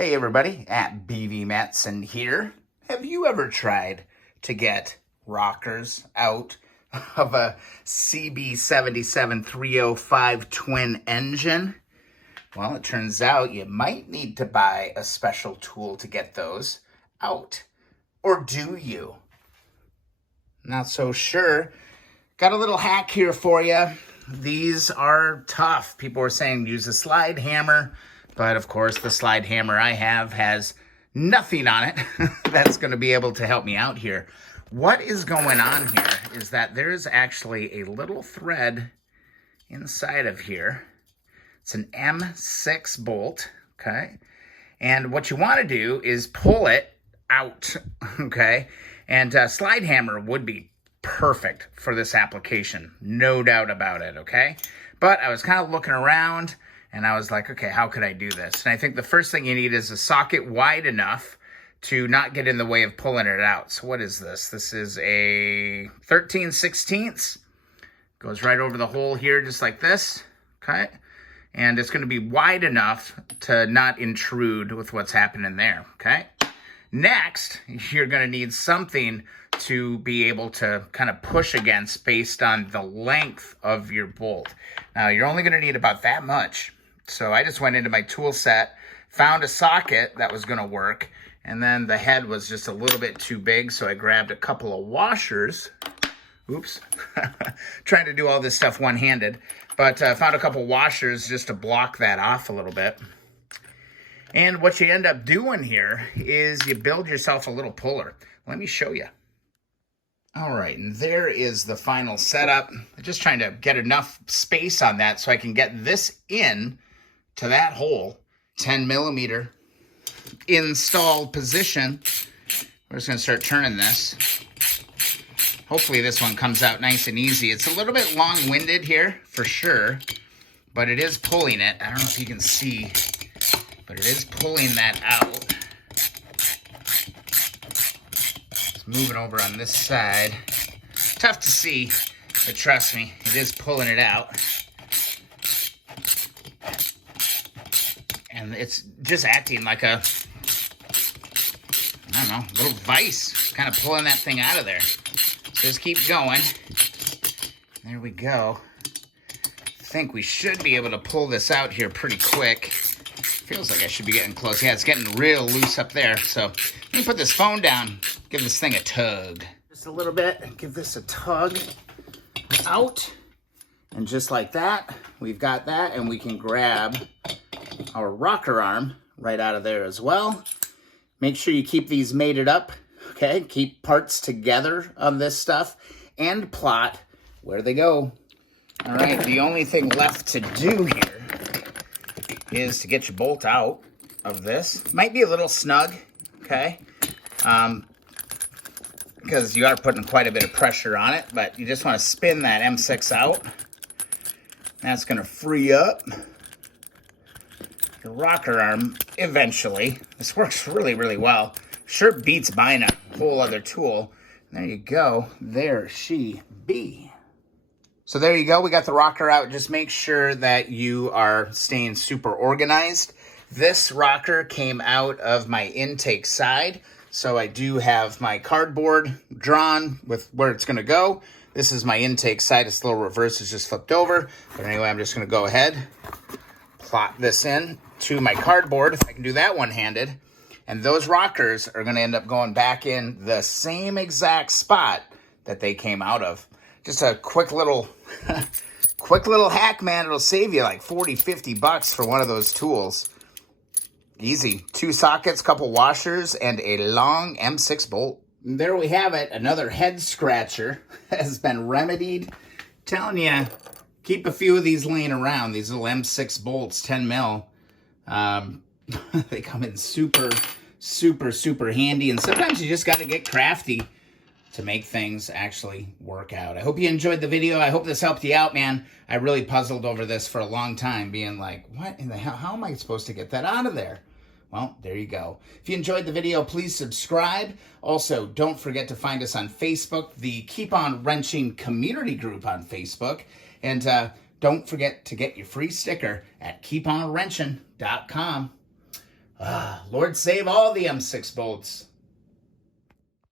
Hey everybody, at BV Matson here. Have you ever tried to get rockers out of a CB77 305 twin engine? Well, it turns out you might need to buy a special tool to get those out. Or do you? Not so sure. Got a little hack here for you. These are tough. People are saying use a slide hammer. But of course, the slide hammer I have has nothing on it that's going to be able to help me out here. What is going on here is that there's actually a little thread inside of here. It's an M6 bolt, okay? And what you want to do is pull it out, okay? And slide hammer would be perfect for this application, no doubt about it, okay? But I was kind of looking around, and I was like, okay, how could I do this? And I think the first thing you need is a socket wide enough to not get in the way of pulling it out. So what is this? This is a 13/16. Goes right over the hole here just like this, okay? And it's going to be wide enough to not intrude with what's happening there, okay? Next, you're going to need something to be able to kind of push against based on the length of your bolt. Now, you're only going to need about that much. So I just went into my tool set, found a socket that was going to work, and then the head was just a little bit too big, so I grabbed a couple of washers. Oops. Trying to do all this stuff one-handed. But I found a couple washers just to block that off a little bit. And what you end up doing here is you build yourself a little puller. Let me show you. All right, and there is the final setup. I'm just trying to get enough space on that so I can get this in to that hole, 10 millimeter installed position. We're just gonna start turning this. Hopefully this one comes out nice and easy. It's a little bit long-winded here, for sure, but it is pulling it. I don't know if you can see, but it is pulling that out. It's moving over on this side. Tough to see, but trust me, it is pulling it out. And it's just acting like a, I don't know, little vise, kind of pulling that thing out of there. Just keep going. There we go. I think we should be able to pull this out here pretty quick. Feels like I should be getting close. Yeah, it's getting real loose up there. So let me put this phone down, give this thing a tug. Just a little bit, give this a tug out. And just like that, we've got that, and we can grab our rocker arm right out of there as well. Make sure you keep these mated up, okay? Keep parts together on this stuff and plot where they go. All right, the only thing left to do here is to get your bolt out of this. Might be a little snug, okay? Because you are putting quite a bit of pressure on it, but you just want to spin that M6 out. That's going to free up your rocker arm eventually. This works really, really well. Sure beats buying a whole other tool. There you go. There she be. So there you go. We got the rocker out. Just make sure that you are staying super organized. This rocker came out of my intake side. So I do have my cardboard drawn with where it's going to go. This is my intake side. It's a little reverse. It's just flipped over. But anyway, I'm just going to go ahead, plot this in to my cardboard, if I can do that one-handed. And those rockers are going to end up going back in the same exact spot that they came out of. Just a quick little hack, man. It'll save you like 40, 50 bucks for one of those tools. Easy. 2 sockets, couple washers, and a long M6 bolt. And there we have it. Another head scratcher has been remedied. Telling you, keep a few of these laying around. These little M6 bolts, 10 mil. They come in super, super, super handy. And sometimes you just got to get crafty to make things actually work out. I hope you enjoyed the video. I hope this helped you out, man. I really puzzled over this for a long time, being like, what in the hell? How am I supposed to get that out of there? Well, there you go. If you enjoyed the video, please subscribe. Also, don't forget to find us on Facebook, the Keep On Wrenching community group on Facebook. And don't forget to get your free sticker at keeponwrenching.com. Lord save all the M6 boats.